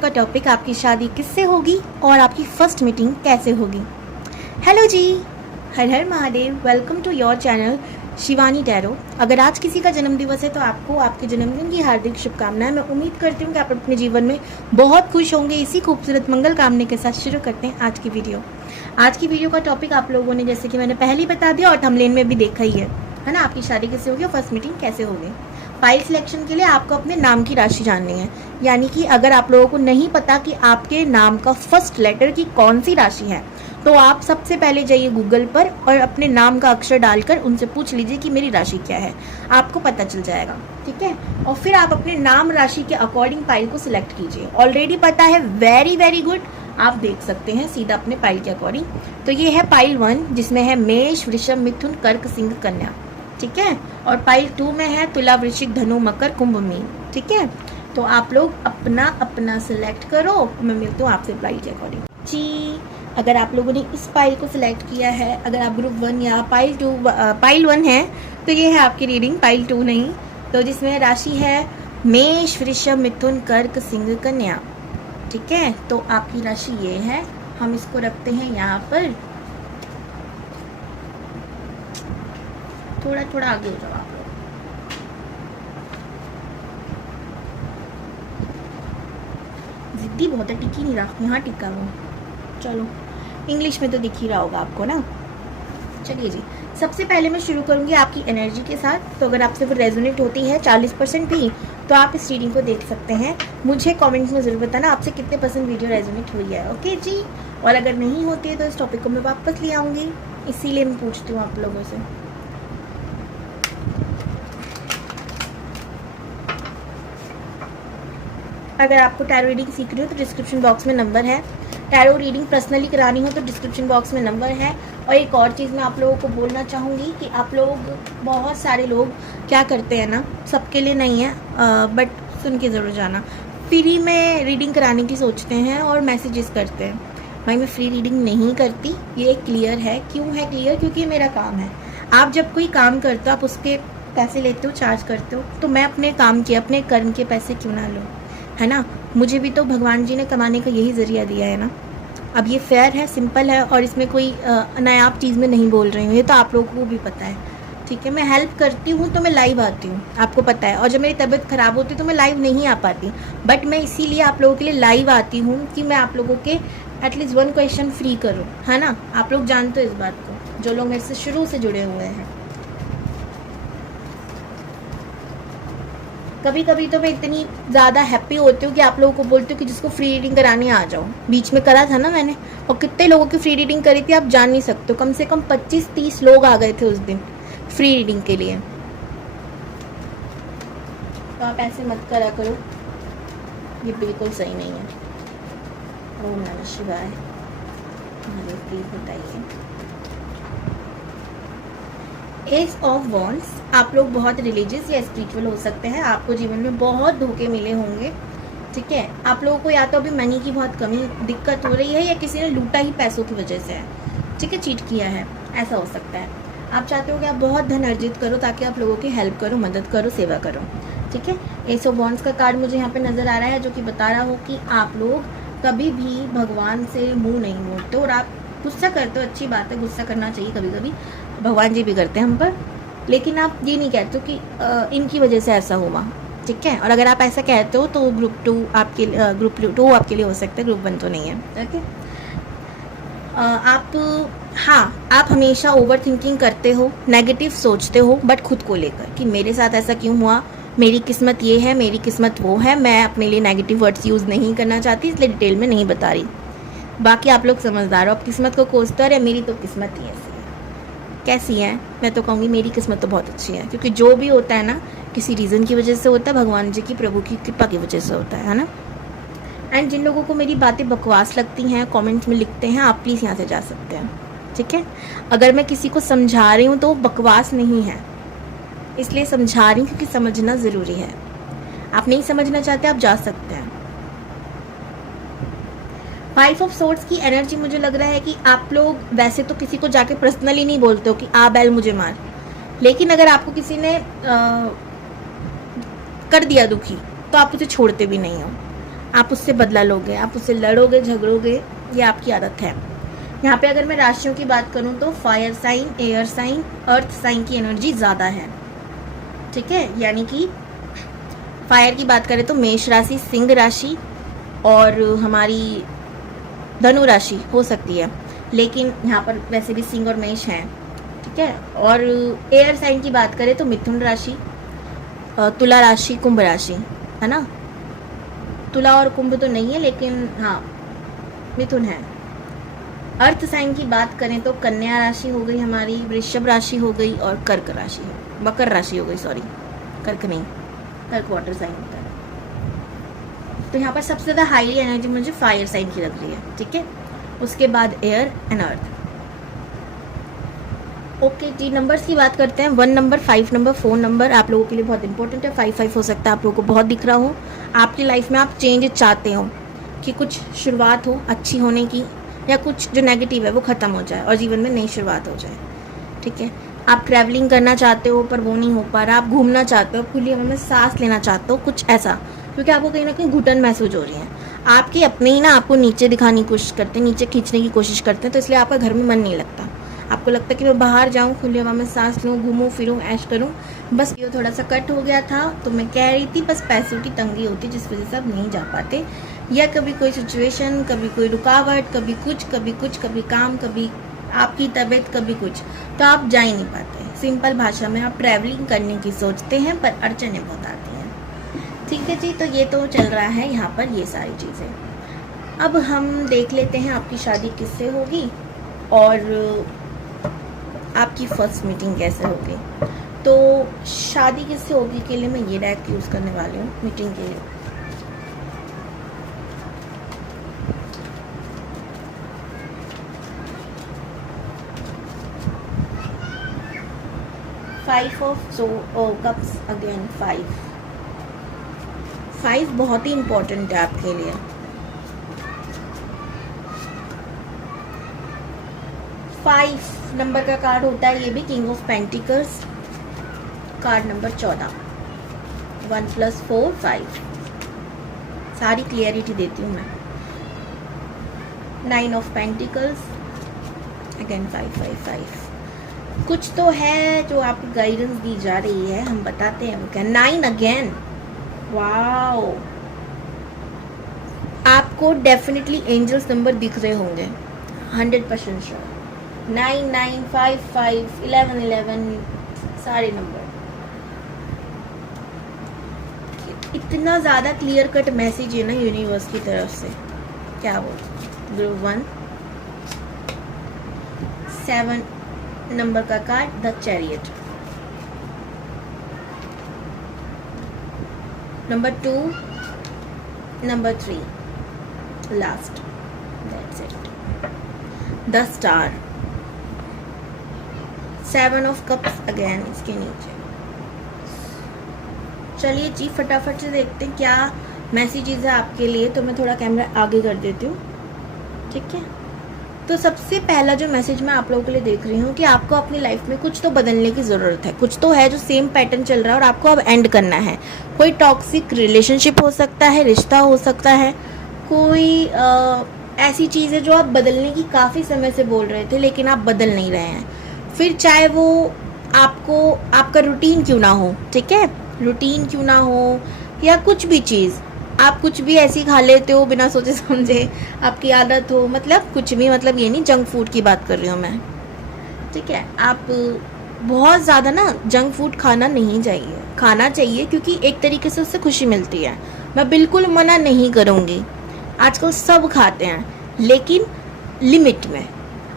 का टॉपिक आपकी शादी किससे होगी और आपकी फर्स्ट मीटिंग कैसे होगी। हेलो जी, हर हर Mahadev. Welcome to your channel Shivani tarot. अगर आज किसी का जन्मदिवस है तो आपको आपके जन्मदिन की हार्दिक शुभकामनाएं। मैं उम्मीद करती हूँ कि आप अपने जीवन में बहुत खुश होंगे। इसी खूबसूरत मंगल कामने के साथ शुरू करते हैं आज की वीडियो। आज की वीडियो का टॉपिक आप लोगों ने, जैसे कि मैंने पहले ही बता दिया और थंबनेल में भी देखा ही है ना, आपकी शादी किससे होगी और फर्स्ट मीटिंग कैसे होगी। फाइल सिलेक्शन के लिए आपको अपने नाम की राशि जाननी है, यानी कि अगर आप लोगों को नहीं पता कि आपके नाम का फर्स्ट लेटर की कौन सी राशि है, तो आप सबसे पहले जाइए गूगल पर और अपने नाम का अक्षर डालकर उनसे पूछ लीजिए कि मेरी राशि क्या है, आपको पता चल जाएगा। ठीक है, और फिर आप अपने नाम राशि के अकॉर्डिंग पाइल को सिलेक्ट कीजिए। ऑलरेडी पता है, वेरी वेरी गुड, आप देख सकते हैं सीधा अपने पाइल के अकॉर्डिंग। तो ये है पाइल 1, जिसमें है मेष, वृषभ, मिथुन, कर्क, सिंह, कन्या। ठीक है, और पाइल 2 में है तुला, वृश्चिक, धनु, मकर, कुंभ, मीन। ठीक है, तो आप लोग अपना अपना सिलेक्ट करो। मैं मिलती हूँ आपसे पाइल के अकॉर्डिंग जी। अगर आप लोगों ने इस पाइल को सिलेक्ट किया है, अगर आप ग्रुप 1 या पाइल 1 है, तो ये है आपकी रीडिंग। पाइल 2 नहीं, तो जिसमें राशि है मेष, वृषभ, मिथुन, कर्क, सिंह, कन्या। ठीक है, तो आपकी राशि ये है। हम इसको रखते हैं यहाँ पर। थोड़ा थोड़ा आगे हो जाओ आप लोग। जिद्दी बहुत है, टिक ही नहीं रहा। यहाँ टिका वो, चलो इंग्लिश में तो दिख ही रहा होगा आपको ना। चलिए जी, सबसे पहले मैं शुरू करूंगी आपकी एनर्जी के साथ। तो अगर आपसे वो रेजोनेट होती है 40% भी, तो आप इस रीडिंग को देख सकते हैं। मुझे कमेंट्स में ज़रूर बताना आपसे कितने % वीडियो रेजोनेट हुई है। ओके जी, और अगर नहीं होती है तो इस टॉपिक को मैं वापस ले आऊँगी, इसीलिए मैं पूछती हूँ आप लोगों से। अगर आपको टैरो रीडिंग सीख रही हो तो डिस्क्रिप्शन बॉक्स में नंबर है। टैरो रीडिंग पर्सनली करानी हो तो डिस्क्रिप्शन बॉक्स में नंबर है। और एक और चीज़ मैं आप लोगों को बोलना चाहूँगी कि आप लोग, बहुत सारे लोग क्या करते हैं ना, सबके लिए नहीं है बट सुन के ज़रूर जाना, फ्री में रीडिंग कराने की सोचते हैं और मैसेजेस करते हैं। भाई मैं फ्री रीडिंग नहीं करती, ये क्लियर है। क्यों है क्लियर? क्योंकि ये मेरा काम है। आप जब कोई काम करते हो, आप उसके पैसे लेते हो, चार्ज करते हो, तो मैं अपने काम के, अपने कर्म के पैसे क्यों ना लूँ, है ना। मुझे भी तो भगवान जी ने कमाने का यही ज़रिया दिया है ना। अब ये फेयर है, सिंपल है, और इसमें कोई नायाब चीज़ में नहीं बोल रही हूँ, ये तो आप लोगों को भी पता है। ठीक है, मैं हेल्प करती हूँ तो मैं लाइव आती हूँ, आपको पता है। और जब मेरी तबीयत ख़राब होती है तो मैं लाइव नहीं आ पाती, बट मैं इसीलिए आप लोगों के लिए लाइव आती हूँ कि मैं आप लोगों के एटलीस्ट 1 क्वेश्चन फ्री करूँ, है ना। आप लोग जानते हो इस बात को, जो लोग मेरे से शुरू से जुड़े हुए हैं। कभी कभी तो मैं इतनी ज़्यादा हैप्पी होती हूँ कि आप लोगों को बोलती हूँ कि जिसको फ्री रीडिंग करानी आ जाओ। बीच में करा था ना मैंने, और कितने लोगों की फ्री रीडिंग करी थी आप जान नहीं सकते हो। कम से कम 25-30 लोग आ गए थे उस दिन फ्री रीडिंग के लिए। तो आप ऐसे मत करा करो, ये बिल्कुल सही नहीं है। ओम नमः शिवाय। मुझे प्लीज बताइए। एज ऑफ वॉन्ड्स, आप लोग बहुत रिलीजियस या स्पिरिचुअल हो सकते हैं। आपको जीवन में बहुत धोखे मिले होंगे। ठीक है, आप लोगों को या तो अभी मनी की बहुत कमी, दिक्कत हो रही है, या किसी ने लूटा ही पैसों की वजह से है। ठीक है, चीट किया है, ऐसा हो सकता है। आप चाहते हो कि आप बहुत धन अर्जित करो ताकि आप लोगों की हेल्प करो, मदद करो, सेवा करो। ठीक है, एज ऑफ वॉन्ड्स का कार्ड मुझे यहाँ पे नजर आ रहा है, जो कि बता रहा हो कि आप लोग कभी भी भगवान से मुँह नहीं मोड़ते। और आप गुस्सा करते हो, अच्छी बात है, गुस्सा करना चाहिए कभी कभी, भगवान जी भी करते हैं हम पर, लेकिन आप ये नहीं कहते हो कि इनकी वजह से ऐसा हुआ। ठीक है, और अगर आप ऐसा कहते हो तो ग्रुप 2 आपके लिए हो सकता है, ग्रुप 1 तो नहीं है। ओके, आप हमेशा ओवर थिंकिंग करते हो, नेगेटिव सोचते हो, बट खुद को लेकर कि मेरे साथ ऐसा क्यों हुआ, मेरी किस्मत ये है, मेरी किस्मत वो है। मैं अपने लिए नेगेटिव वर्ड्स यूज़ नहीं करना चाहती, इसलिए डिटेल में नहीं बता रही। बाकी आप लोग समझदार हो, आप किस्मत को कोसते हो, अरे मेरी तो किस्मत ही ऐसी है। कैसी है? मैं तो कहूँगी मेरी किस्मत तो बहुत अच्छी है, क्योंकि जो भी होता है ना, किसी रीज़न की वजह से होता है, भगवान जी की, प्रभु की कृपा की वजह से होता है ना। एंड जिन लोगों को मेरी बातें बकवास लगती हैं, कमेंट्स में लिखते हैं, आप प्लीज़ यहाँ से जा सकते हैं। ठीक है, अगर मैं किसी को समझा रही हूँ तो बकवास नहीं है, इसलिए समझा रही हूँ क्योंकि समझना ज़रूरी है। आप नहीं समझना चाहते, आप जा सकते हैं। 5 ऑफ सोर्ड्स की एनर्जी मुझे लग रहा है कि आप लोग वैसे तो किसी को जाके पर्सनली नहीं बोलते हो कि आ बैल मुझे मार, लेकिन अगर आपको किसी ने कर दिया दुखी तो आप उसे छोड़ते भी नहीं हो। आप उससे बदला लोगे, आप उससे लड़ोगे झगड़ोगे, ये आपकी आदत है। यहाँ पे अगर मैं राशियों की बात करूँ तो fire sign, air sign, earth sign की एनर्जी ज़्यादा है, ठीक है। यानी कि फायर की बात करें तो मेष राशि, सिंह राशि और हमारी धनु राशि हो सकती है, लेकिन यहाँ पर वैसे भी सिंह और मेष हैं, ठीक है। और एयर साइन की बात करें तो मिथुन राशि, तुला राशि, कुंभ राशि, है ना। तुला और कुंभ तो नहीं है, लेकिन हाँ मिथुन है। अर्थ साइन की बात करें तो कन्या राशि हो गई हमारी, वृषभ राशि हो गई और कर्क राशि, मकर राशि हो गई, सॉरी कर्क नहीं, कर्क वाटर साइन होता है। तो यहाँ पर सबसे ज़्यादा हाईली एनर्जी मुझे फायर साइन की लग रही है, ठीक है। उसके बाद एयर एंड अर्थ। ओके जी, नंबर्स की बात करते हैं। 1 नंबर, 5 नंबर, 4 नंबर आप लोगों के लिए बहुत इंपॉर्टेंट है। 5 हो सकता है आप लोगों को बहुत दिख रहा हो, आपकी लाइफ में आप चेंज चाहते हो कि कुछ शुरुआत हो अच्छी होने की, या कुछ जो नेगेटिव है वो ख़त्म हो जाए और जीवन में नई शुरुआत हो जाए, ठीक है। आप ट्रैवलिंग करना चाहते हो पर वो नहीं हो पा रहा, आप घूमना चाहते हो, खुली हवा में सांस लेना चाहते हो, कुछ ऐसा, क्योंकि आपको कहीं ना कहीं घुटन महसूस हो रही है। आपके अपने ही ना आपको नीचे दिखाने की कोशिश करते हैं, नीचे खींचने की कोशिश करते हैं, तो इसलिए आपका घर में मन नहीं लगता। आपको लगता है कि मैं बाहर जाऊँ, खुली हवा में सांस लूँ, घूमूँ फिरूँ, ऐश करूँ। बस ये थोड़ा सा कट हो गया था, तो मैं कह रही थी बस पैसों की तंगी होती जिस वजह से आप नहीं जा पाते, या कभी कोई सिचुएशन, कभी कोई रुकावट, कभी कुछ, कभी काम, कभी आपकी तबीयत, कभी कुछ, तो आप जा ही नहीं पाते। सिंपल भाषा में आप ट्रैवलिंग करने की सोचते हैं पर अड़चनें बहुत आती हैं, ठीक है जी। तो ये तो चल रहा है यहाँ पर ये सारी चीज़ें। अब हम देख लेते हैं आपकी शादी किससे होगी और आपकी फर्स्ट मीटिंग कैसे होगी। तो शादी किससे होगी के लिए मैं ये डेक यूज़ करने वाली हूँ मीटिंग के लिए। फाइव ऑफ कप्स अगेन, 5 बहुत ही इम्पोर्टेंट है आपके लिए। 5 नंबर का कार्ड होता है, ये भी king of pentacles, card number 14। 1 + 4 5, सारी क्लियरिटी देती हूँ मैं। 9 ऑफ पेंटिकल्स अगेन 5 कुछ तो है जो आपको गाइडेंस दी जा रही है, हम बताते हैं वो क्या। 9 अगेन, वाओ, आपको डेफिनेटली एंजल्स नंबर दिख रहे होंगे, 100% श्योर। 9 9 5 5 11 11 सारे नंबर। इतना ज़्यादा क्लियर कट मैसेज है ना यूनिवर्स की तरफ से, क्या वो। ग्रुप 1 7 नंबर का card, the chariot. Number 2, number 3 last, that's it. The star, 7 of cups again इसके नीचे। चलिए जी, फटाफट से देखते हैं क्या मैसेजेस है आपके लिए। तो मैं थोड़ा कैमरा आगे कर देती हूँ, ठीक है। तो सबसे पहला जो मैसेज मैं आप लोगों के लिए देख रही हूँ कि आपको अपनी लाइफ में कुछ तो बदलने की ज़रूरत है, कुछ तो है जो सेम पैटर्न चल रहा है और आपको अब एंड करना है। कोई टॉक्सिक रिलेशनशिप हो सकता है, रिश्ता हो सकता है, कोई ऐसी चीज़ है जो आप बदलने की काफ़ी समय से बोल रहे थे लेकिन आप बदल नहीं रहे हैं। फिर चाहे वो आपको आपका रूटीन क्यों ना हो, ठीक है, रूटीन क्यों ना हो, या कुछ भी चीज़, आप कुछ भी ऐसी खा लेते हो बिना सोचे समझे, आपकी आदत हो, मतलब कुछ भी, मतलब ये नहीं जंक फूड की बात कर रही हूँ मैं, ठीक है। आप बहुत ज़्यादा ना जंक फूड खाना नहीं चाहिए, खाना चाहिए क्योंकि एक तरीके से उससे खुशी मिलती है, मैं बिल्कुल मना नहीं करूँगी। आजकल सब खाते हैं लेकिन लिमिट में,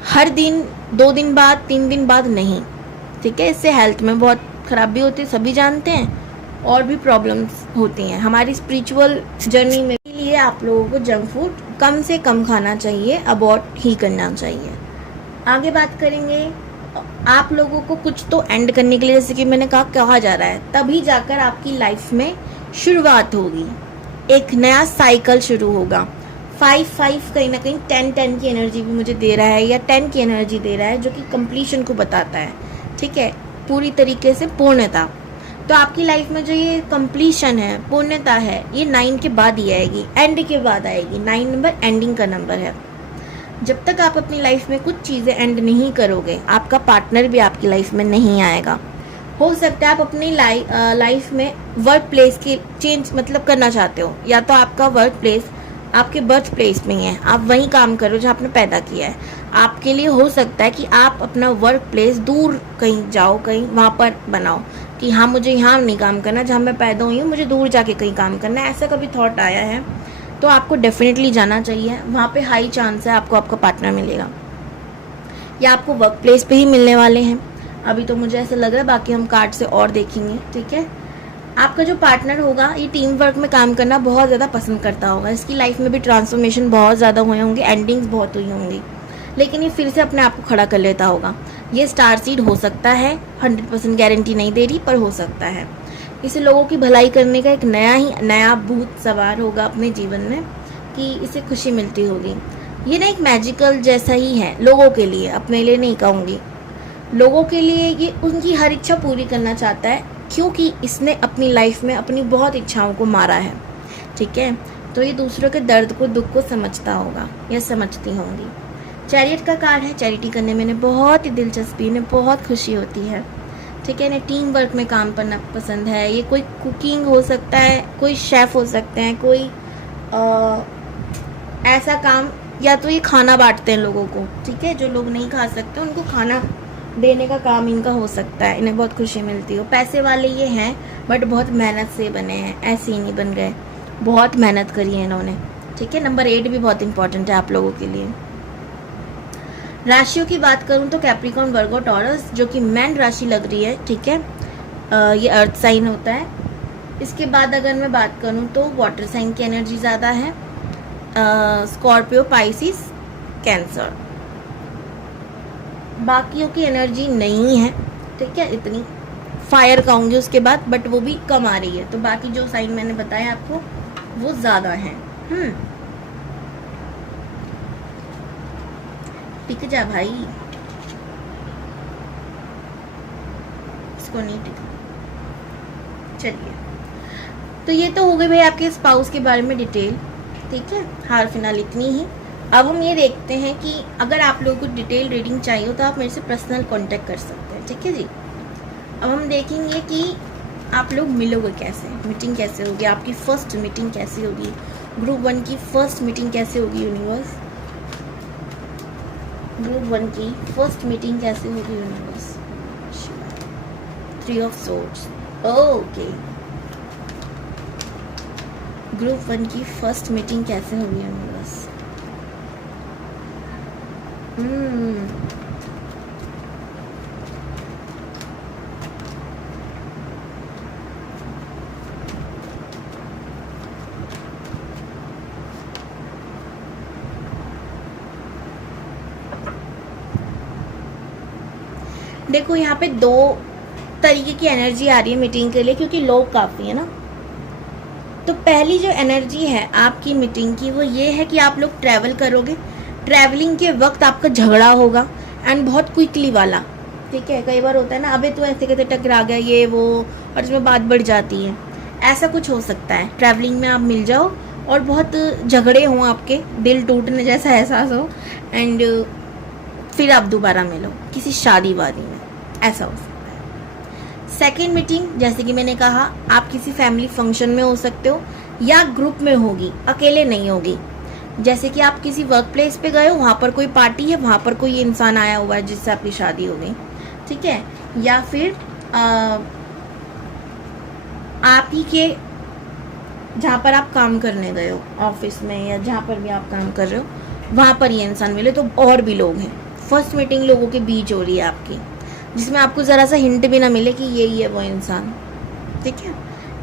हर दिन, 2 दिन बाद, 3 दिन बाद नहीं, ठीक है। इससे हेल्थ में बहुत खराबी होती है, सभी जानते हैं, और भी प्रॉब्लम्स होती हैं हमारी स्पिरिचुअल जर्नी में। लिए आप लोगों को जंक फूड कम से कम खाना चाहिए, अवॉइड ही करना चाहिए। आगे बात करेंगे, आप लोगों को कुछ तो एंड करने के लिए, जैसे कि मैंने कहा जा रहा है, तभी जाकर आपकी लाइफ में शुरुआत होगी, एक नया साइकिल शुरू होगा। 5 कहीं ना कहीं 10 की एनर्जी भी मुझे दे रहा है, या 10 की एनर्जी दे रहा है, जो कि कंप्लीशन को बताता है, ठीक है, पूरी तरीके से पूर्णता। तो आपकी लाइफ में जो ये कंप्लीशन है, पूर्णता है, ये 9 के बाद ही आएगी, एंड के बाद आएगी। 9 नंबर एंडिंग का नंबर है। जब तक आप अपनी लाइफ में कुछ चीज़ें एंड नहीं करोगे, आपका पार्टनर भी आपकी लाइफ में नहीं आएगा। हो सकता है आप अपनी लाइफ में वर्क प्लेस की चेंज मतलब करना चाहते हो, या तो आपका वर्क प्लेस आपके बर्थ प्लेस में ही है, आप वहीं काम करो जहाँ आपने पैदा किया है। आपके लिए हो सकता है कि आप अपना वर्क प्लेस दूर कहीं जाओ, कहीं वहाँ पर बनाओ कि हाँ मुझे यहाँ नहीं काम करना, जहाँ मैं पैदा हुई हूँ मुझे दूर जाके कहीं काम करना है। ऐसा कभी थॉट आया है तो आपको डेफिनेटली जाना चाहिए। वहाँ पे हाई चांस है आपको आपका पार्टनर मिलेगा, या आपको वर्क प्लेस पे ही मिलने वाले हैं। अभी तो मुझे ऐसा लग रहा है, बाकी हम कार्ड से और देखेंगे। ठीक है, आपका जो पार्टनर होगा ये टीम वर्क में काम करना बहुत ज़्यादा पसंद करता होगा। इसकी लाइफ में भी ट्रांसफॉर्मेशन बहुत ज़्यादा हुए होंगे, एंडिंग्स बहुत हुई होंगी, लेकिन ये फिर से अपने आप को खड़ा कर लेता होगा। ये स्टार सीड हो सकता है, 100% गारंटी नहीं दे रही, पर हो सकता है। इसे लोगों की भलाई करने का एक नया भूत सवार होगा अपने जीवन में, कि इसे खुशी मिलती होगी। ये ना एक मैजिकल जैसा ही है लोगों के लिए, अपने लिए नहीं कहूँगी। लोगों के लिए ये उनकी हर इच्छा पूरी करना चाहता है, क्योंकि इसने अपनी लाइफ में अपनी बहुत इच्छाओं को मारा है। ठीक है, तो ये दूसरों के दर्द को, दुख को समझता होगा या समझती होंगी। चैरियट का कार्ड है। चैरिटी करने में बहुत ही दिलचस्पी, इन्हें बहुत खुशी होती है। ठीक है, इन्हें टीम वर्क में काम करना पसंद है। ये कोई कुकिंग हो सकता है, कोई शेफ़ हो सकते हैं, कोई ऐसा काम, या तो ये खाना बांटते हैं लोगों को। ठीक है, जो लोग नहीं खा सकते उनको खाना देने का काम इनका हो सकता है। इन्हें बहुत खुशी मिलती हो। पैसे वाले ये हैं, बट बहुत मेहनत से बने हैं, ऐसे ही नहीं बन गए, बहुत मेहनत करी है इन्होंने। ठीक है, नंबर 8 भी बहुत इंपॉर्टेंट है आप लोगों के लिए। राशियों की बात करूं तो कैप्रिकॉर्न, वर्गो, टॉरस, जो कि मैन राशि लग रही है। ठीक है, ये अर्थ साइन होता है। इसके बाद अगर मैं बात करूं तो वाटर साइन की एनर्जी ज़्यादा है, स्कॉर्पियो, पाइसिस, कैंसर। बाकियों की एनर्जी नहीं है। ठीक है, इतनी फायर कहूँगी उसके बाद, बट वो भी कम आ रही है। तो बाकी जो साइन मैंने बताया आपको वो ज़्यादा है। टिक जा भाई, इसको नहीं टिका। चलिए, तो ये तो हो गई भाई आपके स्पाउस के बारे में डिटेल। ठीक है, हाल फिलहाल इतनी ही। अब हम ये देखते हैं कि अगर आप लोगों को डिटेल रीडिंग चाहिए हो तो आप मेरे से पर्सनल कांटेक्ट कर सकते हैं। ठीक है जी, अब हम देखेंगे कि आप लोग मिलोगे कैसे, मीटिंग कैसे होगी, आपकी फर्स्ट मीटिंग कैसे होगी, ग्रुप 1 की फर्स्ट मीटिंग कैसे होगी यूनिवर्स, ग्रुप 1 की फर्स्ट मीटिंग कैसे होगी universe. 3 of swords, okay. Group 1 की फर्स्ट मीटिंग कैसे होगी यूनिवर्स। देखो यहाँ पे 2 तरीके की एनर्जी आ रही है मीटिंग के लिए, क्योंकि लोग काफ़ी है ना। तो पहली जो एनर्जी है आपकी मीटिंग की वो ये है कि आप लोग ट्रैवल करोगे। ट्रैवलिंग के वक्त आपका झगड़ा होगा, एंड बहुत क्विकली वाला। ठीक है, कई बार होता है ना, अबे तो ऐसे कैसे टकरा गया ये वो, और इसमें बात बढ़ जाती है। ऐसा कुछ हो सकता है, ट्रैवलिंग में आप मिल जाओ और बहुत झगड़े हों, आपके दिल टूटने जैसा एहसास हो, एंड फिर आप दोबारा मिलो किसी शादी वादी में, ऐसा हो सकता है। सेकेंड मीटिंग, जैसे कि मैंने कहा, आप किसी फैमिली फंक्शन में हो सकते हो या ग्रुप में होगी, अकेले नहीं होगी। जैसे कि आप किसी वर्क प्लेस पे गए हो, वहाँ पर कोई पार्टी है, वहाँ पर कोई इंसान आया हुआ है जिससे आपकी शादी हो गई। ठीक है, या फिर आप ही के जहाँ पर आप काम करने गए हो, ऑफिस में या जहाँ पर भी आप काम कर रहे हो, वहाँ पर ये इंसान मिले, तो और भी लोग हैं। फर्स्ट मीटिंग लोगों के बीच हो रही है आपकी, जिसमें आपको ज़रा सा हिंट भी ना मिले कि यही है वो इंसान। ठीक है,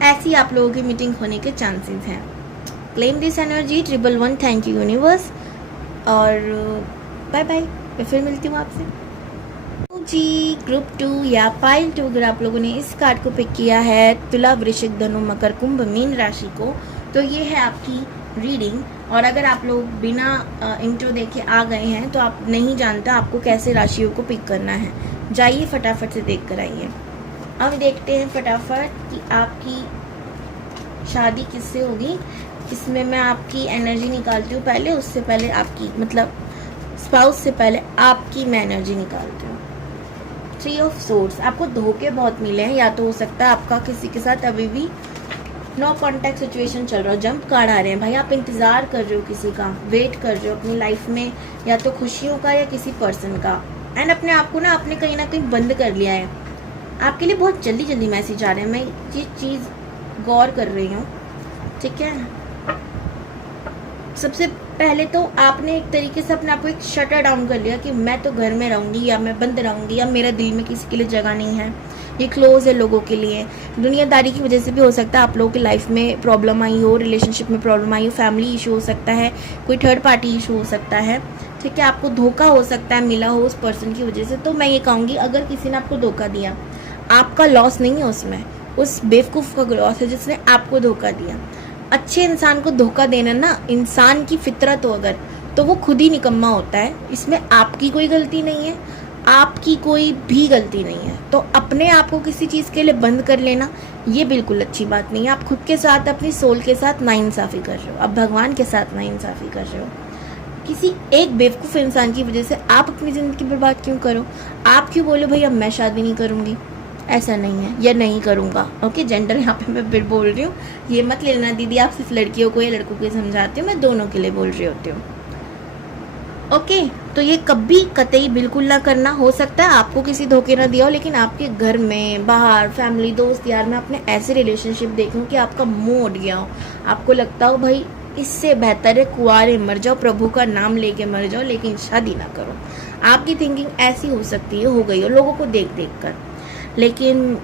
ऐसी आप लोगों की मीटिंग होने के चांसेस हैं। Claim this energy 111, thank you universe, और बाय बाय। मैं फिर मिलती हूँ आपसे जी। ग्रुप 2 या पाइल 2, अगर आप लोगों ने इस कार्ड को पिक किया है, तुला, वृश्चिक, धनु, मकर, कुंभ, मीन राशि को, तो ये है आपकी रीडिंग। और अगर आप लोग बिना इंट्रो देखे आ गए हैं तो आप नहीं जानते आपको कैसे राशियों को पिक करना है, जाइए फटाफट से देख कर आइए। अब देखते हैं फटाफट कि आपकी शादी किससे होगी। इसमें मैं आपकी एनर्जी निकालती हूँ पहले, उससे पहले आपकी मतलब स्पाउस से पहले आपकी मैं एनर्जी निकालती हूँ। 3 ऑफ सोर्ड्स, आपको धोखे बहुत मिले हैं, या तो हो सकता है आपका किसी के साथ अभी भी नो कॉन्टैक्ट सिचुएशन चल रहा हो। जंप कार्ड आ रहे हैं भाई, आप इंतज़ार कर रहे हो किसी का, वेट कर रहे हो अपनी लाइफ में, या तो खुशियों का या किसी पर्सन का, एंड अपने आप को ना आपने कहीं ना कहीं बंद कर लिया है। आपके लिए बहुत जल्दी जल्दी मैसेज आ रहे हैं, मैं ये चीज़ गौर कर रही हूँ, ठीक है। सबसे पहले तो आपने एक तरीके से अपने आप को एक शटर डाउन कर लिया कि मैं तो घर में रहूँगी, या मैं बंद रहूँगी, या मेरा दिल में किसी के लिए जगह नहीं है, ये क्लोज है लोगों के लिए। दुनियादारी की वजह से भी हो सकता है आप लोगों की लाइफ में प्रॉब्लम आई हो, रिलेशनशिप में प्रॉब्लम आई हो, फैमिली इशू हो सकता है, कोई थर्ड पार्टी इशू हो सकता है, ठीक है। आपको धोखा हो सकता है मिला हो उस पर्सन की वजह से। तो मैं ये कहूँगी, अगर किसी ने आपको धोखा दिया, आपका लॉस नहीं है उसमें, उस बेवकूफ़ का लॉस है जिसने आपको धोखा दिया। अच्छे इंसान को धोखा देना ना इंसान की फितरत हो अगर, तो वो खुद ही निकम्मा होता है। इसमें आपकी कोई गलती नहीं है, आपकी कोई भी गलती नहीं है। तो अपने आप को किसी चीज़ के लिए बंद कर लेना ये बिल्कुल अच्छी बात नहीं है। आप खुद के साथ, अपनी सोल के साथ नाइंसाफ़ी कर रहे हो, आप भगवान के साथ नाइंसाफ़ी कर रहे हो। किसी एक बेवकूफ़ इंसान की वजह से आप अपनी ज़िंदगी बर्बाद क्यों करो? आप क्यों बोलो भाई अब मैं शादी नहीं करूँगी? ऐसा नहीं है, या नहीं करूँगा। ओके, जेंडर यहाँ पे मैं फिर बोल रही हूँ, ये मत लेना दीदी आप सिर्फ लड़कियों को या लड़कों को समझाती हूँ, मैं दोनों के लिए बोल रही होती हूँ। ओके, तो ये कभी कतई बिल्कुल ना करना। हो सकता है आपको किसी धोखे ना दिया हो, लेकिन आपके घर में, बाहर, फैमिली, दोस्त यार में आपने ऐसे रिलेशनशिप देखे हो कि आपका मुंह उठ गया हो, आपको लगता हो भाई इससे बेहतर है कुंवारे मर जाओ, प्रभु का नाम लेके मर जाओ, लेकिन शादी ना करो। आपकी थिंकिंग ऐसी हो सकती है, हो गई हो लोगों को देख देख कर। लेकिन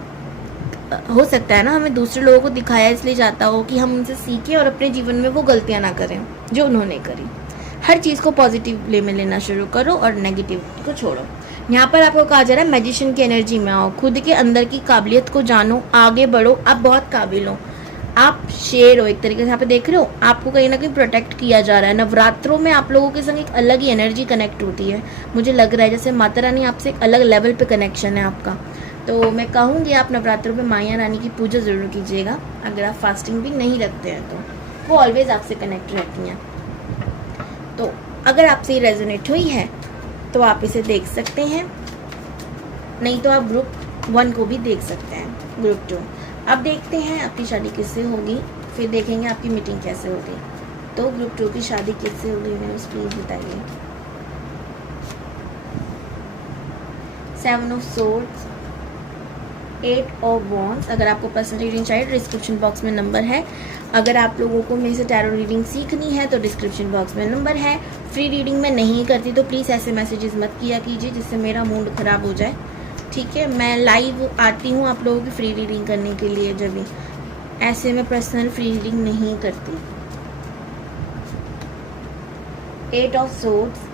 हो सकता है ना हमें दूसरे लोगों को दिखाया इसलिए जाता हो कि हम उनसे सीखें और अपने जीवन में वो गलतियां ना करें जो उन्होंने करी। हर चीज़ को पॉजिटिव वे में लेना शुरू करो और नेगेटिव को छोड़ो। यहाँ पर आपको कहा जा रहा है मैजिशियन की एनर्जी में आओ, खुद के अंदर की काबिलियत को जानो, आगे बढ़ो। आप बहुत काबिल हो, आप शेर हो एक तरीके से। यहाँ पे देख रहे हो आपको कहीं ना कहीं प्रोटेक्ट किया जा रहा है। नवरात्रों में आप लोगों के संग एक अलग ही एनर्जी कनेक्ट होती है। मुझे लग रहा है जैसे माता रानी आपसे एक अलग लेवल पे कनेक्शन है आपका। तो मैं कहूँगी आप नवरात्रों में माया रानी की पूजा ज़रूर कीजिएगा। अगर आप फास्टिंग भी नहीं रखते हैं तो वो ऑलवेज आपसे कनेक्ट रहती हैं। तो अगर आपसे ये रेजोनेट हुई है तो आप इसे देख सकते हैं, नहीं तो आप ग्रुप 1 को भी देख सकते हैं, ग्रुप 2। अब देखते हैं आपकी शादी किससे होगी, फिर देखेंगे आपकी मीटिंग कैसे होगी। तो ग्रुप 2 की शादी किससे होगी यूनिवर्स प्लीज बताइए। 7 ऑफ सोर्ड्स, 8 ऑफ वॉन्ड्स। अगर आपको पर्सनल रीडिंग चाहिए डिस्क्रिप्शन बॉक्स में नंबर है। अगर आप लोगों को मेरे से टैरो रीडिंग सीखनी है तो डिस्क्रिप्शन बॉक्स में नंबर है। फ्री रीडिंग मैं नहीं करती तो प्लीज़ ऐसे मैसेजेस मत किया कीजिए जिससे मेरा मूड ख़राब हो जाए, ठीक है। मैं लाइव आती हूँ आप लोगों की फ्री रीडिंग करने के लिए, जब भी ऐसे मैं पर्सनल फ्री रीडिंग नहीं करती। 8 ऑफ सोर्ड्स,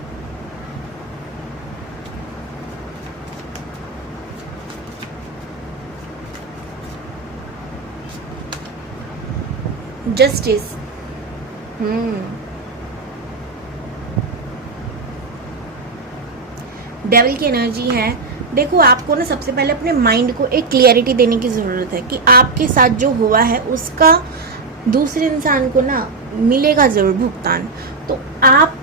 जस्टिस, डेविल की एनर्जी है। देखो आपको ना सबसे पहले अपने माइंड को एक क्लियरिटी देने की ज़रूरत है कि आपके साथ जो हुआ है उसका दूसरे इंसान को ना मिलेगा ज़रूर भुगतान। तो आप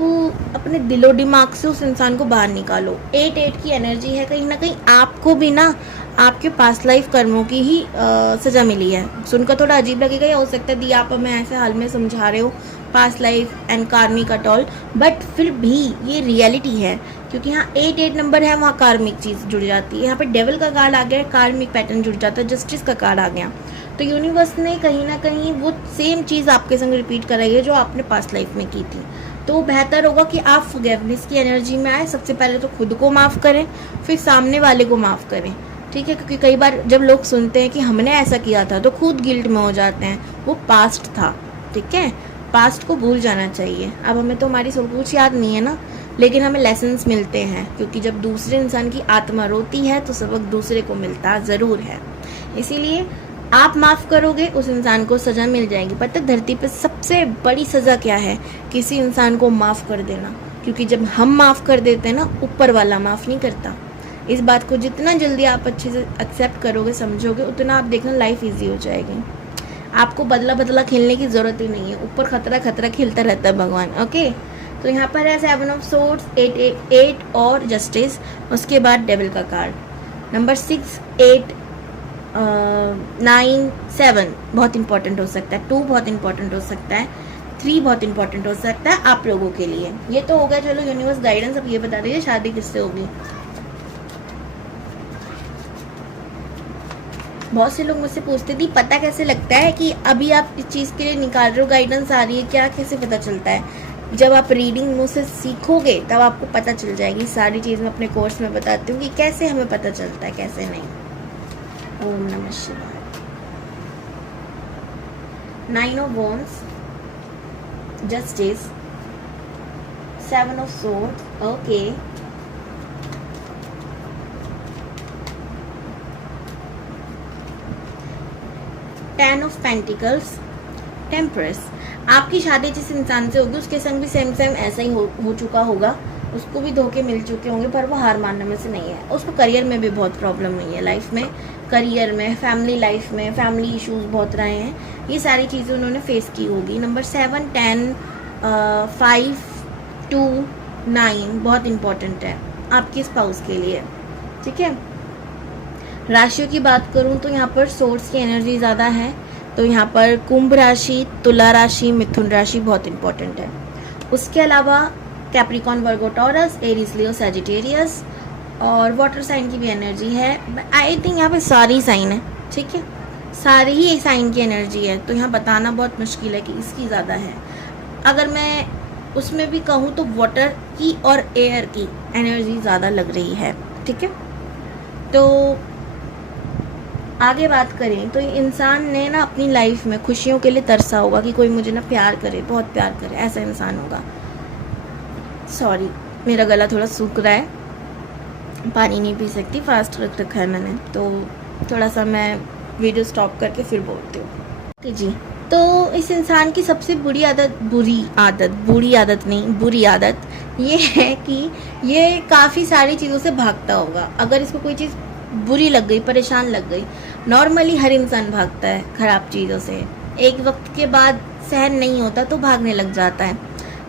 अपने दिलो दिमाग से उस इंसान को बाहर निकालो। 8 की एनर्जी है, कहीं ना कहीं आपको भी ना आपके पास्ट लाइफ कर्मों की ही सज़ा मिली है। सुनकर थोड़ा अजीब लगेगा या हो सकता है दी आप हमें ऐसे हाल में समझा रहे हो पास्ट लाइफ एंड कार्मिक एट ऑल, बट फिर भी ये रियलिटी है क्योंकि यहाँ 8 नंबर है, वहाँ कार्मिक चीज़ जुड़ जाती है। यहाँ पे डेविल का कार्ड आ गया, कार्मिक पैटर्न जुड़ जाता है, जस्टिस का कार्ड आ गया। तो यूनिवर्स ने कहीं ना कहीं वो सेम चीज़ आपके संग रिपीट कराई है जो आपने पास्ट लाइफ में की थी। तो बेहतर होगा कि आप फॉरगिवनेस की एनर्जी में आए। सबसे पहले तो खुद को माफ़ करें, फिर सामने वाले को माफ़ करें, ठीक है। क्योंकि कई बार जब लोग सुनते हैं कि हमने ऐसा किया था तो खुद गिल्ट में हो जाते हैं, वो पास्ट था, ठीक है। पास्ट को भूल जाना चाहिए। अब हमें तो हमारी सब कुछ याद नहीं है ना, लेकिन हमें लेसन्स मिलते हैं क्योंकि जब दूसरे इंसान की आत्मा रोती है तो सबक दूसरे को मिलता ज़रूर है। इसीलिए आप माफ़ करोगे उस इंसान को सज़ा मिल जाएगी। पता धरती पे सबसे बड़ी सज़ा क्या है? किसी इंसान को माफ़ कर देना। क्योंकि जब हम माफ़ कर देते हैं ना, ऊपर वाला माफ़ नहीं करता। इस बात को जितना जल्दी आप अच्छे से एक्सेप्ट करोगे, समझोगे, उतना आप देखना लाइफ ईजी हो जाएगी। आपको बदला बदला खेलने की ज़रूरत ही नहीं है, ऊपर खतरा खतरा खेलता रहता है भगवान। ओके, तो यहाँ पर है 7 ऑफ सोर्ड्स, 8 और जस्टिस, उसके बाद डेविल का कार्ड। नंबर 6, 8, 9, 7 बहुत इंपॉर्टेंट हो सकता है, 2 बहुत इंपॉर्टेंट हो सकता है, 3 बहुत इंपॉर्टेंट हो सकता है आप लोगों के लिए। ये तो हो गया, चलो यूनिवर्स गाइडेंस। अब ये बता दीजिए शादी किससे होगी। बहुत से लोग मुझसे पूछते थी पता कैसे लगता है कि अभी आप इस चीज़ के लिए निकाल रहे हो, गाइडेंस आ रही है क्या, कैसे पता चलता है? जब आप रीडिंग मुझसे सीखोगे तब आपको पता चल जाएगी। सारी चीज़ मैं अपने कोर्स में बताती हूँ कि कैसे हमें पता चलता है, कैसे नहीं। ओम नमः शिवाय। 9 of wands, justice, 7 of swords, okay, 10 of pentacles, temperance. आपकी शादी जिस इंसान से होगी उसके संग भी सेम ऐसा ही हो चुका होगा, उसको भी धोखे मिल चुके होंगे, पर वो हार मानने में से नहीं है। उसको करियर में भी बहुत प्रॉब्लम नहीं है, लाइफ में, करियर में, फैमिली लाइफ में, फैमिली इश्यूज बहुत रहे हैं, ये सारी चीज़ें उन्होंने फेस की होगी। नंबर 7, 10, 5, 2, 9 बहुत इंपॉर्टेंट है आपके स्पाउस के लिए, ठीक है। राशियों की बात करूं तो यहाँ पर सोर्स की एनर्जी ज़्यादा है, तो यहाँ पर कुंभ राशि, तुला राशि, मिथुन राशि बहुत इंपॉर्टेंट है। उसके अलावा कैप्रिकॉन, वर्गो, टॉरस, एरीज, लियो, सैजिटेरियस और वाटर साइन की भी एनर्जी है। आई थिंक यहाँ पे सारी साइन है, ठीक है, सारी ही साइन की एनर्जी है, तो यहाँ बताना बहुत मुश्किल है कि इसकी ज़्यादा है। अगर मैं उसमें भी कहूँ तो वाटर की और एयर की एनर्जी ज़्यादा लग रही है, ठीक है। तो आगे बात करें तो इंसान ने ना अपनी लाइफ में खुशियों के लिए तरसा होगा कि कोई मुझे ना प्यार करे, बहुत प्यार करे, ऐसा इंसान होगा। सॉरी, मेरा गला थोड़ा सूख रहा है, पानी नहीं पी सकती, फास्ट रख रखा है मैंने, तो थोड़ा सा मैं वीडियो स्टॉप करके फिर बोलती हूँ। ओके जी, तो इस इंसान की सबसे बुरी आदत ये है कि ये काफ़ी सारी चीज़ों से भागता होगा। अगर इसको कोई चीज़ बुरी लग गई, परेशान लग गई, नॉर्मली हर इंसान भागता है खराब चीज़ों से, एक वक्त के बाद सहन नहीं होता तो भागने लग जाता है।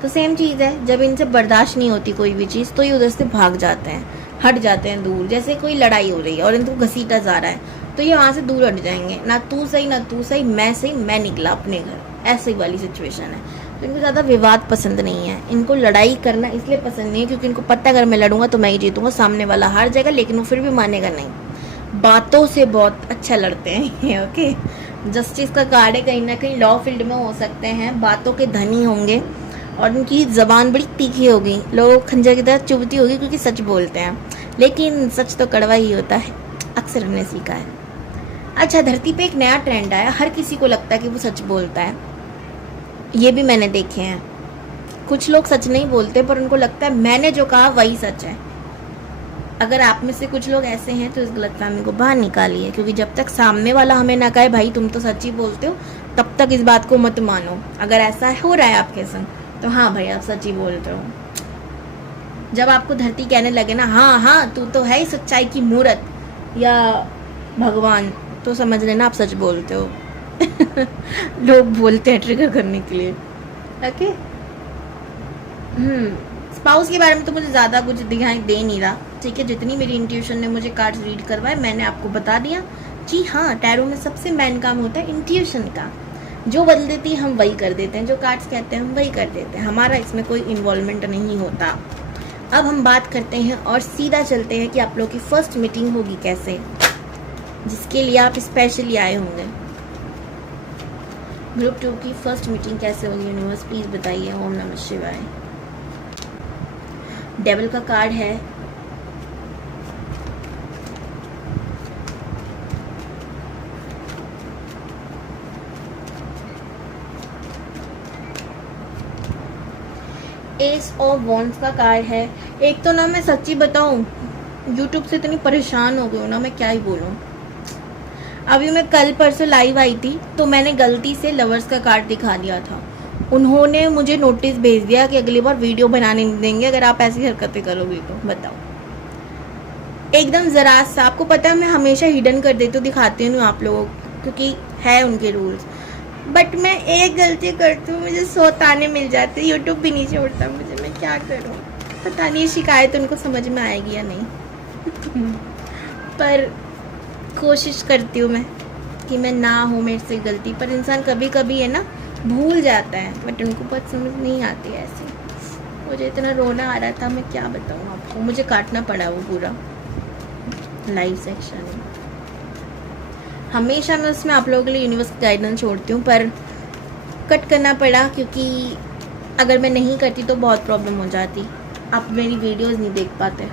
तो सेम चीज़ है, जब इनसे बर्दाश्त नहीं होती कोई भी चीज़ तो ये उधर से भाग जाते हैं, हट जाते हैं दूर। जैसे कोई लड़ाई हो रही है और इनको घसीटा जा रहा है तो ये वहाँ से दूर हट जाएंगे, ना तू सही मैं सही, मैं निकला अपने घर, ऐसी वाली सिचुएशन है। तो इनको ज़्यादा विवाद पसंद नहीं है, इनको लड़ाई करना इसलिए पसंद नहीं है क्योंकि इनको पता है अगर मैं लड़ूंगा तो मैं ही जीतूंगा, सामने वाला हार जाएगा, लेकिन वो फिर भी मानेगा नहीं। बातों से बहुत अच्छा लड़ते हैं ये, ओके। जस्टिस का कार्ड है, कहीं ना कहीं लॉ फील्ड में हो सकते हैं, बातों के धनी होंगे और उनकी ज़बान बड़ी तीखी होगी, लोगों को खंजर की तरह चुभती होगी क्योंकि सच बोलते हैं, लेकिन सच तो कड़वा ही होता है, अक्सर हमने सीखा है। अच्छा, धरती पे एक नया ट्रेंड आया, हर किसी को लगता है कि वो सच बोलता है, ये भी मैंने देखे हैं। कुछ लोग सच नहीं बोलते पर उनको लगता है मैंने जो कहा वही सच है। अगर आप में से कुछ लोग ऐसे हैं तो इस गलतफहमी को बाहर निकालिए, क्योंकि जब तक सामने वाला हमें ना कहे भाई तुम तो सच ही बोलते हो, तब तक इस बात को मत मानो। अगर ऐसा हो रहा है आपके संग तो हाँ भाई आप सच ही बोलते हो। जब आपको धरती कहने लगे ना हाँ तू तो है ही सच्चाई की मूर्त या भगवान, तो समझ लेना आप सच बोलते हो। लोग बोलते हैं ट्रिगर करने के लिए, ओके। स्पाउस के बारे में तो मुझे ज़्यादा कुछ दिखाई दे नहीं रहा, ठीक है। जितनी मेरी इंट्यूशन ने मुझे कार्ड्स रीड करवाए मैंने आपको बता दिया। जी हाँ, टैरो में सबसे मेन काम होता है इंट्यूशन का, जो बदल देती है हम वही कर देते हैं, जो कार्ड्स कहते हैं हम वही कर देते हैं, हमारा इसमें कोई इन्वॉल्वमेंट नहीं होता। अब हम बात करते हैं और सीधा चलते हैं कि आप लोग की फर्स्ट मीटिंग होगी कैसे, जिसके लिए आप स्पेशली आए होंगे। ग्रुप 2 की फर्स्ट मीटिंग कैसे होगी यूनिवर्स प्लीज़ बताइए। ओम नमः शिवाय। डेविल का कार्ड है, एस ऑफ वॉन्ड्स का कार्ड है। एक तो ना मैं सच्ची बताऊं, यूट्यूब से इतनी परेशान हो गई हूँ ना, मैं क्या ही बोलूं। अभी मैं कल परसों लाइव आई थी तो मैंने गलती से लवर्स का कार्ड दिखा दिया था, उन्होंने मुझे नोटिस भेज दिया कि अगली बार वीडियो बनाने नहीं देंगे अगर आप ऐसी हरकतें करोगे तो। बताओ, एकदम ज़रा सा, आपको पता है मैं हमेशा हिडन कर देती हूँ, दिखाती हूँ आप लोगों को, क्योंकि है उनके रूल्स। बट मैं एक गलती करती हूँ, मुझे 100 ताने मिल जाते, यूट्यूब भी नहीं छोड़ता मुझे, मैं क्या करूँ। पता नहीं शिकायत उनको समझ में आएगी या नहीं पर कोशिश करती हूँ मैं कि मैं ना हो मेरे से गलती, पर इंसान कभी कभी है ना भूल जाता है, बट उनको बात समझ नहीं आती है ऐसे। मुझे इतना रोना आ रहा था, मैं क्या बताऊँ आपको, मुझे काटना पड़ा वो पूरा लाइव सेक्शन। हमेशा मैं उसमें आप लोगों के लिए यूनिवर्स गाइडेंस छोड़ती हूँ, पर कट करना पड़ा क्योंकि अगर मैं नहीं करती तो बहुत प्रॉब्लम हो जाती, आप मेरी वीडियोस नहीं देख पाते।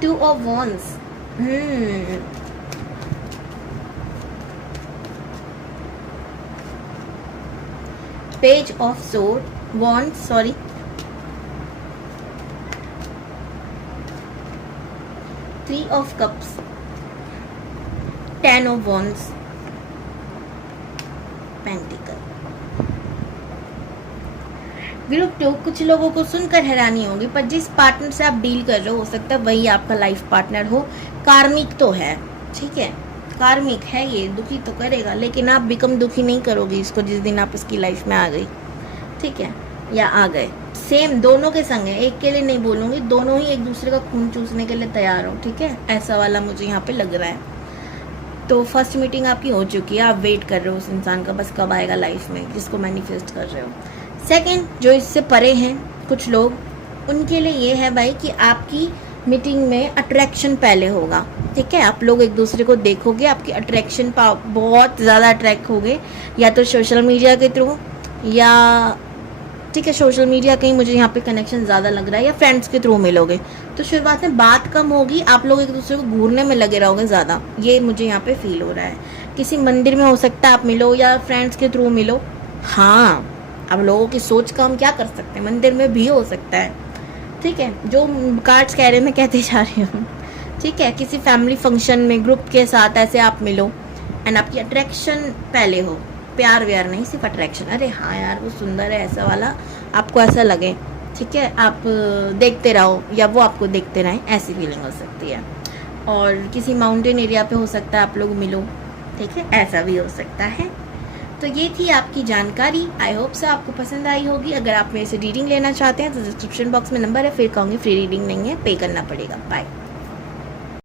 2 of Wands, Page of Swords, Wands, sorry, 3 of Cups, 10 of Wands, Pentacle। Group 2, कुछ लोगों को सुनकर हैरानी होगी, पर जिस पार्टनर से आप डील कर रहे हो सकता है वही आपका लाइफ पार्टनर हो। कार्मिक तो है, ठीक है, कार्मिक है, ये दुखी तो करेगा, लेकिन आप बिकम दुखी नहीं करोगे इसको जिस दिन आप इसकी लाइफ में आ गई, ठीक है, या आ गए। सेम दोनों के संग है, एक के लिए नहीं बोलूँगी, दोनों ही एक दूसरे का खून चूसने के लिए तैयार हो, ठीक है, ऐसा वाला मुझे यहाँ पे लग रहा है। तो फर्स्ट मीटिंग आपकी हो चुकी है, आप वेट कर रहे हो उस इंसान का, बस कब आएगा लाइफ में, जिसको मैनिफेस्ट कर रहे हो। सेकंड, जो इससे परे हैं कुछ लोग, उनके लिए ये है भाई कि आपकी मीटिंग में अट्रैक्शन पहले होगा, ठीक है, आप लोग एक दूसरे को देखोगे, आपकी अट्रैक्शन बहुत ज़्यादा अट्रैक्ट होगे, या तो सोशल मीडिया के थ्रू, या ठीक है सोशल मीडिया कहीं मुझे यहाँ पे कनेक्शन ज़्यादा लग रहा है, या फ्रेंड्स के थ्रू मिलोगे। तो शुरुआत में बात कम होगी, आप लोग एक दूसरे को घूरने में लगे रहोगे ज़्यादा, ये मुझे यहाँ पे फील हो रहा है। किसी मंदिर में हो सकता है आप मिलो, या फ्रेंड्स के थ्रू मिलो। हाँ, अब लोगों की सोच का हम क्या कर सकते हैं, मंदिर में भी हो सकता है, ठीक है, जो कार्ड्स कह रहे हैं मैं कहते जा रही हूँ, ठीक है। किसी फैमिली फंक्शन में ग्रुप के साथ ऐसे आप मिलो, एंड आपकी अट्रैक्शन पहले हो, प्यार व्यार नहीं, सिर्फ अट्रैक्शन, अरे हाँ यार वो सुंदर है, ऐसा वाला आपको ऐसा लगे, ठीक है, आप देखते रहो या वो आपको देखते रहें, ऐसी फीलिंग हो सकती है। और किसी माउंटेन एरिया पे हो सकता है आप लोग मिलो, ठीक है, ऐसा भी हो सकता है। तो ये थी आपकी जानकारी, आई होप से आपको पसंद आई होगी। अगर आप मेरे से रीडिंग लेना चाहते हैं तो डिस्क्रिप्शन बॉक्स में नंबर है, फिर कहूँगी फ्री रीडिंग नहीं है, पे करना पड़ेगा। बाय।